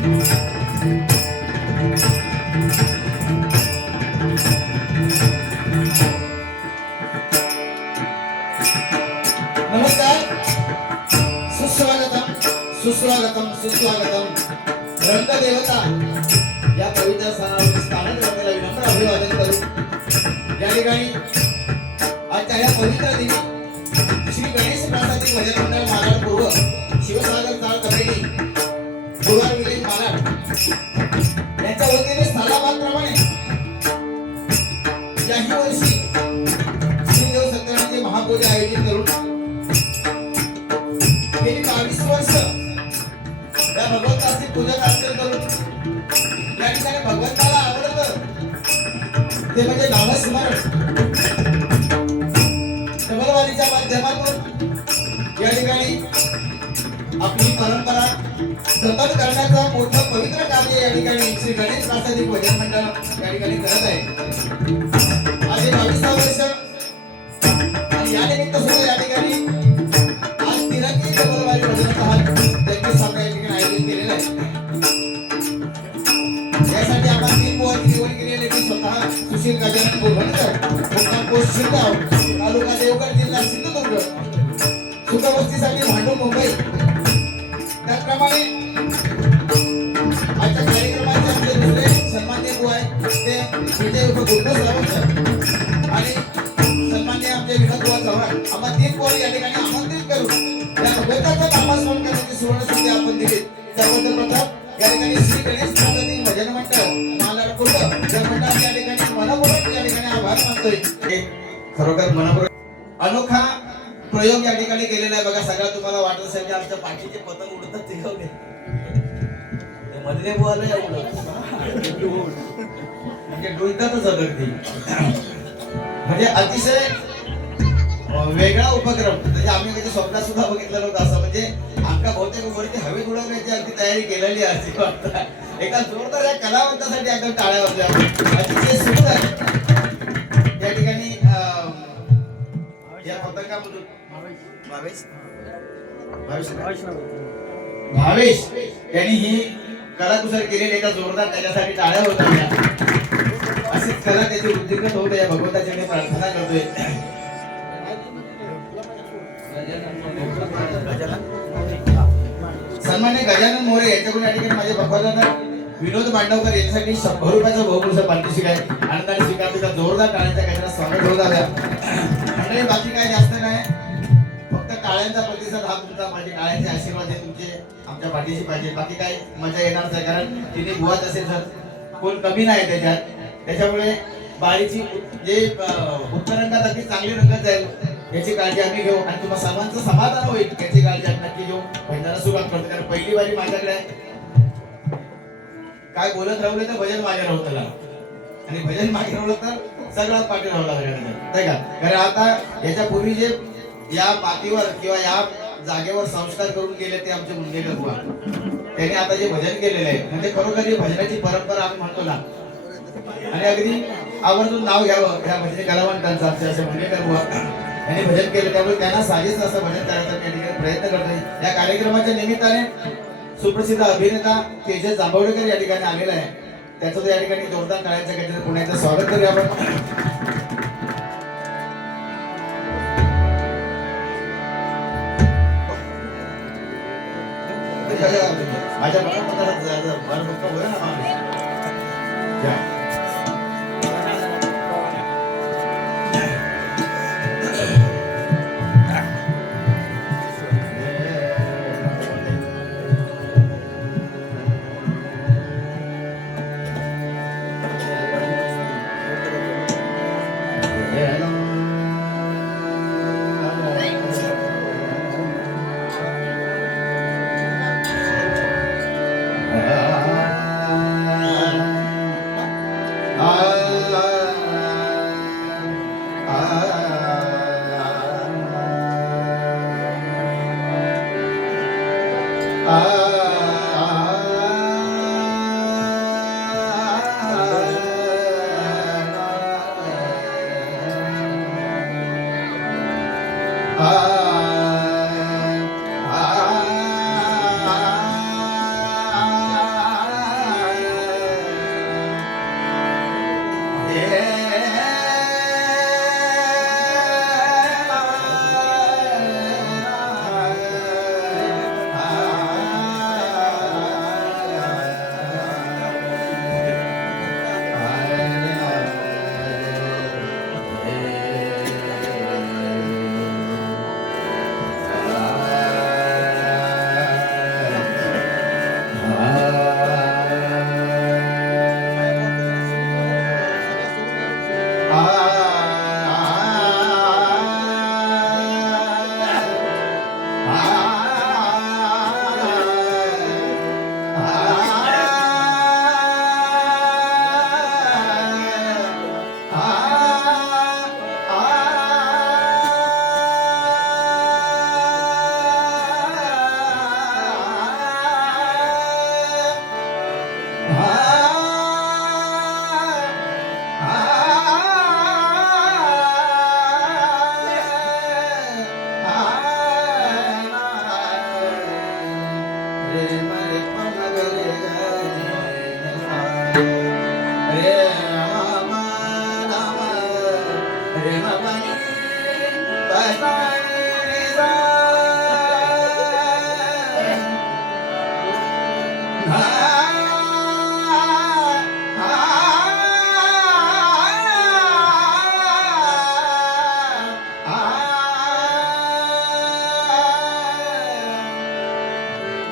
सुस्वागतम सुस्वागतम सुस्वागतम. रंगदेवता या पवित्र स्थानात रंगाला विनम्र अभिवादन करू. या ठिकाणी आजच्या या पवित्र दिनी श्री गणेश प्रासादिक भजन मंडळ मालाड पूर्व शिवसागर ताल कमिटी गुरुवार विलेज मालाड यांच्या वतीने सालाबादप्रमाणे याही वर्षी श्रीदेव सत्यनारायणचे महापूजा आयोजित करून गेली 22 वर्ष या भगवंताची पूजा अर्चना करून या ठिकाणी भगवंताला आवडतं ते म्हणजे नामस्मरण डबलवारीच्या माध्यमातून या ठिकाणी आपली परंपरा जतन करण्याचं मोठं पवित्र कार्य या ठिकाणी श्री गणेश प्रासादिक भजन मंडळ या ठिकाणी करत आहे. आज 22 वर्ष आणि या निमित्त सुद्धा या ठिकाणी डबलवारी भजनाचा हा त्यांच्या सामने या ठिकाणी आयोजित केलेला आहे. यासाठी आपण 3 पोवाची निवड केलेली आहे. स्वतः सुशील गजानन बोरवणकर, मुक्काम पोस्ट शिरगाव, तालुका देवगड, जिल्हा सिंधुदुर्ग, सुखवस्तीसाठी भांडूप, मुंबई. त्याचप्रमाणे आजच्या कार्यक्रमाचे आमचे दुसरे सन्माननीय बुवा आहेत ते विजय उर्फ गुरुदास रावकर आणि सन्माननीय आमचे विनोद बुवा चव्हाण. आम्हाला 3 पोवारी या ठिकाणी आमंत्रित करून या भगवंताचं नामस्मरण करण्याची सुवर्ण संधी आपण दिली. सर्वप्रथम या ठिकाणी श्री गणेश प्रासादिक भजन मंडळ मालाड पूर्व या मंडळाच्या या ठिकाणी मनपूर्वक या ठिकाणी आभार मानतोय. खरोखर मनपूर्वक अनोखा प्रयोग या ठिकाणी केलेला आहे. बघा सगळं तुम्हाला वाटत असेल की आमच्या पाठीचे पतंग उडतात ते गावले मधले बुवाला म्हणजे डुलतातच अगदी म्हणजे अतिशय वेगळा उपक्रम. म्हणजे आम्ही कधी स्वप्नात सुद्धा बघितलं नव्हतं असं. म्हणजे आमच्या बहुतेक वरती हवेत उडवण्याची अगदी तयारी केलेली आहे अशी वाटतं. एका जोरदार या कलावंतासाठी एकदम टाळ्या वाजल्या. अतिशय सुंदर या ठिकाणी या पतंगामधून भावेश यांनी ही कलाकुसर केलेली एका जोरदार त्याच्यासाठी टाळ्या होत्या. अशीच कला त्याची वृद्धिंगत होते या भगवंताची मी प्रार्थना करतोय. सन्मान्य गजानन मोरे यांच्याकडून या ठिकाणी माझे भगवंतांना विनोद मांडवकर यांच्यासाठी 100 रुपयाचा बहुपुरुष पारितोषिक आहे. आनंदाने स्वीकारतो. जोरदार टाळ्यांच्या गजरात स्वागत होत आहे. आणि बाकी काय जास्त नाही, फक्त टाळ्यांचा प्रतिसाद हा तुमचा, माझे टाळ्यांचे आशीर्वाद हे तुमचे आमच्या पाठीशी पाहिजे. बाकी काय मजा येणारच आहे. कारण तिने बुवाच असेल तर कोण कमी नाही त्याच्यात. त्याच्यामुळे बाळीची जे उत्तरंगात अगदी चांगली रंगत जाईल याची काळजी आम्ही घेऊ आणि तुम्हाला सर्वांचं समाधान होईल याची काळजी आम्ही नक्की घेऊ. भजनाला सुरुवात करतो. कारण पहिली वारी माझ्याकडे काय बोलत राहू तर भजन मागे राहू त्याला आणि भजन मागे राहलं तर सगळ्यात पाठी राहावं लागेल का. कारण आता याच्या पूर्वी जे या मातीवर किंवा या जागेवर संस्कार करून गेले ते आमचे मुंडेकर बुवा. त्यांनी आता जे भजन केलेलं आहे म्हणजे खरोखर ही भजनाची परंपरा आम्ही म्हणतो ना. आणि अगदी आवर्जून नाव घ्यावं ह्या भजनी कलावंतांचं आमचे असे मुंडेकर बुवा यांनी भजन केलं. त्यामुळे त्यांना साजेच असं भजन करायचा त्या ठिकाणी प्रयत्न करतोय. या कार्यक्रमाच्या निमित्ताने सुप्रसिद्ध अभिनेता तेजस जांभवडेकर या ठिकाणी आलेला आहे. त्याचं या ठिकाणी जोरदार टाळ्यांच्या गजरात पुण्याचं स्वागत करूया आपण. माझ्या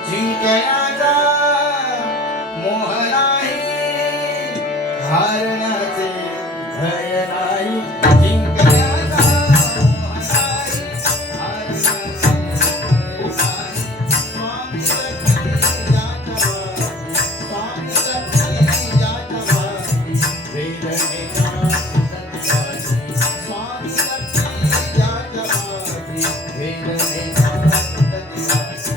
जिंकण्याचा मोह नाही, हारण्याचे भय नाही. जिंकण्याचा मोह नाही, हारण्याचे भय नाही. स्वामी लक्ष्मी जाता वाटी, स्वामी लक्ष्मी जाता वाटी, वेदनेचा सत्वाची. स्वामी लक्ष्मी जाता वाटी, वेदनेचा सत्वाची.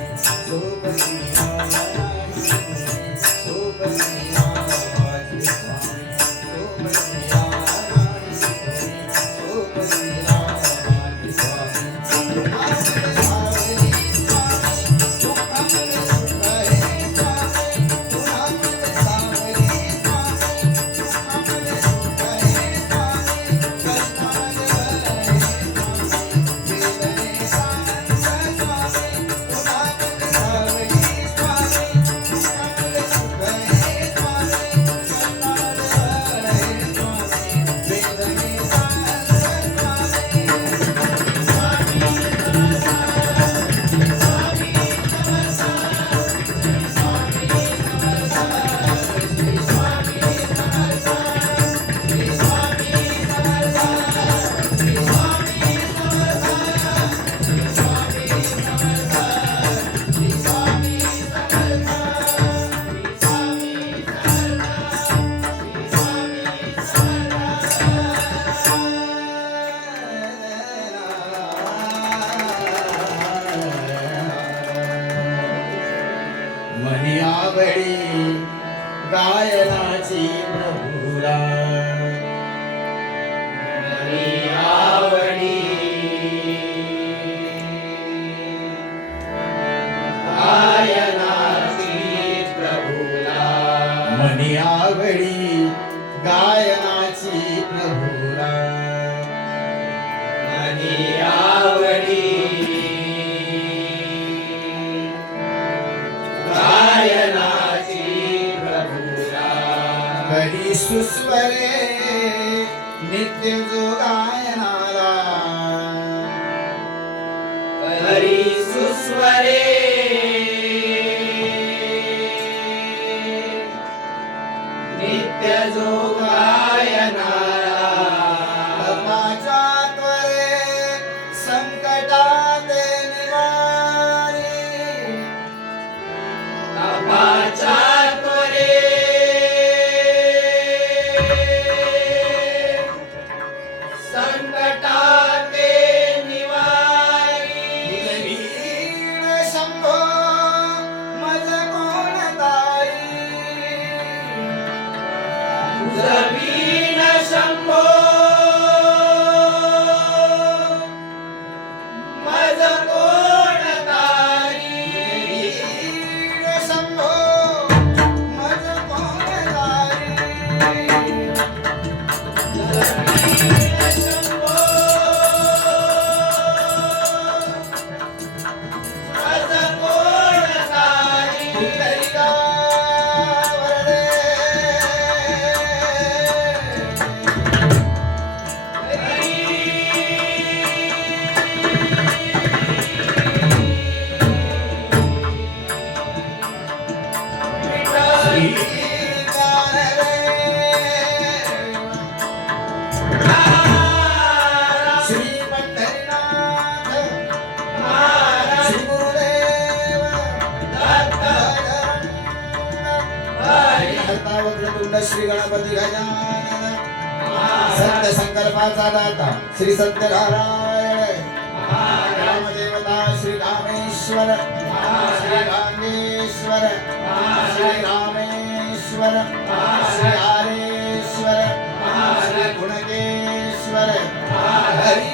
मनी आवडी गायनाची प्रभुला, मनी आवडी गायनाची प्रभुला, मनी आवडी गायनाची प्रभुला, मनी आवडी करी सुस्वरे नित्य जो गायनाला, करी सुस्वरे नित्य जो गायनाला. तपाच्या त्वरे संकटात निवारी, तपाच्या वक्रतुंड श्री गणपती गजानन सत्य संकल्पाचा दाता श्री सत्यनारायण रामदेवता श्री रामेश्वर श्री रामेश्वर श्री रामेश्वर श्री हरेश्वर श्री गुणकेश्वर हरी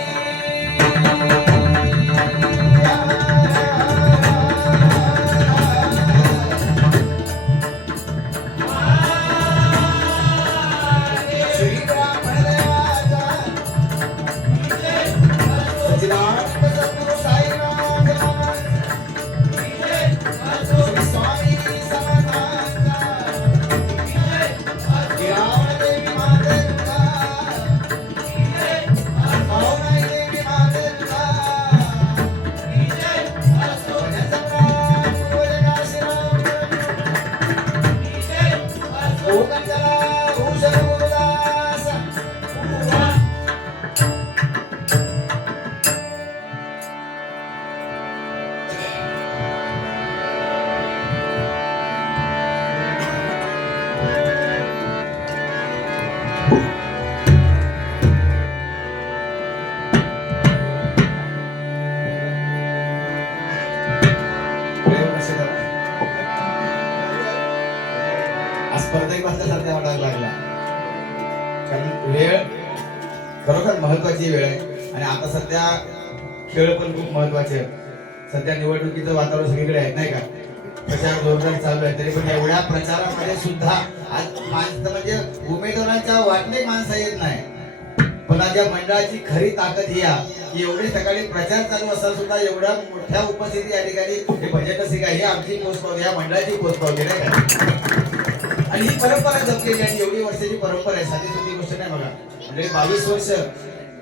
प्रत्येक वाजता वाटायला लागला कारण वेळ खरोखर महत्वाची वेळ आहे आणि आता सध्या खेळ पण खूप महत्वाचे आहेत. सध्या निवडणुकीचं वातावरण सगळीकडे आहे नाही का, प्रचार जोरदार चालू आहे. तरी पण एवढ्या प्रचारामध्ये सुद्धा आज माणसं म्हणजे उमेदवारांच्या वाटणे माणसं येत नाही, पण आज या मंडळाची खरी ताकद ही आहे की एवढे सकाळी प्रचार चालू असताना सुद्धा एवढ्या मोठ्या उपस्थिती या ठिकाणी हे भजन रसिका ही आमची पोच पावली, या मंडळाची पोच पावली नाही का. आणि ही परंपरा जपलेली आणि एवढी वर्षाची परंपरा आहे, साधी सुधी गोष्ट नाही बघा. म्हणजे 22 वर्ष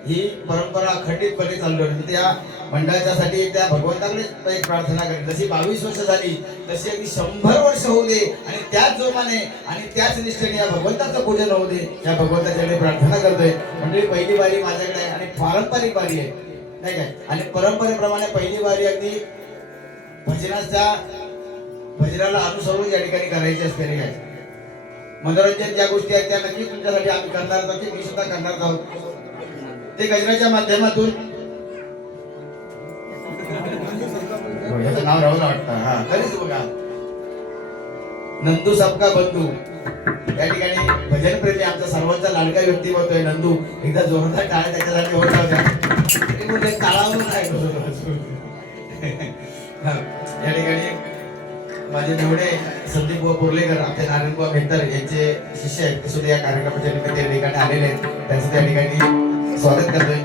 ही परंपरा अखंडितपणे चालू आहे. त्या मंडळाच्यासाठी त्या भगवंताकडे एक प्रार्थना करेन, जशी 22 वर्ष झाली तशी अगदी 100 वर्ष होऊ दे आणि त्याच जोमाने आणि त्याच निष्ठेने या भगवंताचं पूजन होऊ दे, या भगवंताच्याकडे प्रार्थना करतोय. म्हणजे पहिली वारी माझ्याकडे आहे आणि पारंपरिक वारी आहे नाही काय. आणि परंपरेप्रमाणे पहिली वारी अगदी भजनाला अनुसरून या ठिकाणी करायची असते नाही काय. मनोरंजन ज्या गोष्टी आहेत त्या नक्कीच तुमच्यासाठी आम्ही करणार आहोत, की मी सुद्धा करणार आहोत. ते गजराच्या माध्यमातून याचं नाव राहून वाटतं हा तरीच बघा नंदू सबका बंधू या ठिकाणी भजन प्रेमी आमचा सर्वांचा लाडका व्यक्तिमत्व आहे नंदू. एकदा जोरदार टाळ्या त्याच्यासाठी होत होत्या टाळावून या ठिकाणी माझे निवडे संदीप बोर्लेकर आमचे नारायणबुवा मेहतर यांचे शिष्य आहेत, ते सुद्धा या कार्यक्रमाच्या निमित्त या ठिकाणी आलेले आहेत. त्यांचं त्या ठिकाणी स्वागत करतोय.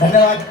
धन्यवाद.